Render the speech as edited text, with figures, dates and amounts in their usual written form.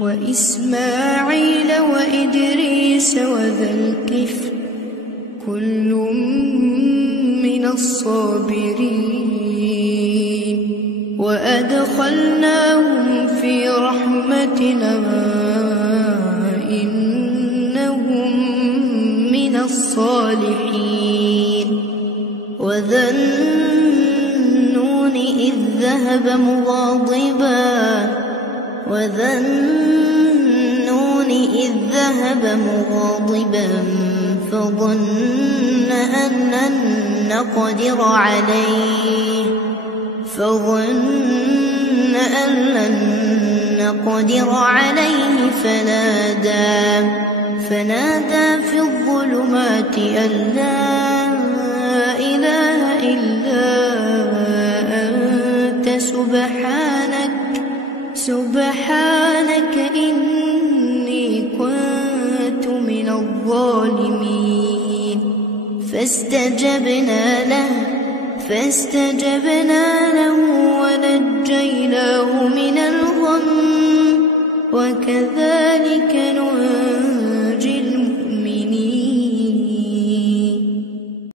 وإسماعيل وإدريس وذا الكفل كل من الصابرين وأدخلناهم في رحمتنا إنهم من الصالحين وذا النون إذ ذهب مغاضبا فظن أن لن نقدر عليه فنادى في الظلمات أن لا إله إلا أنت سبحانك إني كنت من الظالمين فاستجبنا له ونجيناه من الغم وكذلك